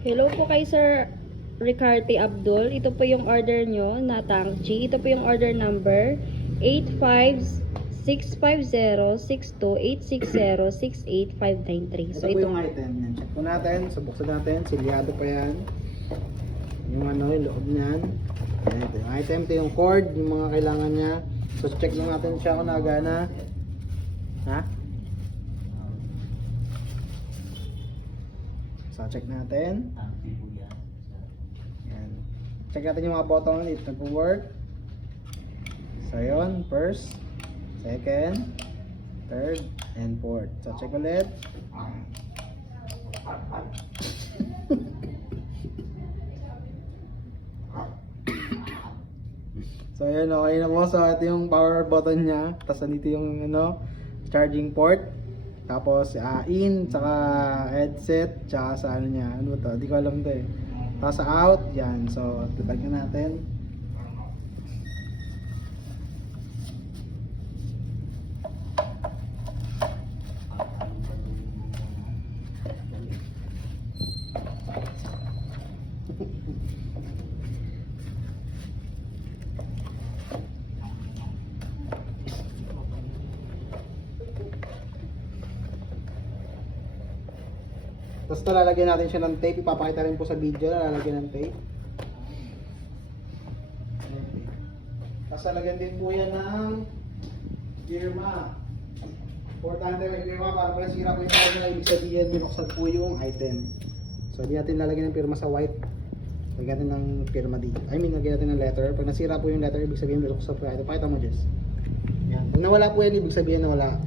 Hello po kay Sir Ricarte Abdul. Ito po yung order nyo na tangchi. Ito po yung order number 856506286068593. Ito po yung item. Yan. Check po natin. Subuksan natin. Silyado pa yan. Yung ano, yung loob niyan. Yan, ito yung item. Ito yung cord. Yung mga kailangan niya. So check lang natin siya kung nagana. Ha? So check natin. Yan. Check natin yung mga button. Ito nag-work. So yun. First, second, third, and fourth. So check ulit. So ayan, okay na po. So ito yung power button niya. Tapos nandito yung ano, charging port. Tapos in, saka headset, saka sa ano niya. Ano to? Hindi ko alam to eh. Tapos sa out, yan. So tatagyan natin. Tapos ito, lalagyan natin siya ng tape. Ipapakita rin po sa video na lalagyan ng tape. Tapos lalagyan din po yan ng firma. Importante may firma para pala sira po yung tayo na ibig sabihin binuksan po yung item. So hindi natin lalagyan ng firma sa white. Lagyan natin ng firma dito. Lagyan natin ng letter. Pag nasira po yung letter, ibig sabihin binuksan po yung item. Pakita mo, Jess. Yan. Pag nawala po yan, ibig sabihin na wala.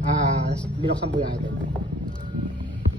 Binuksan po yung item.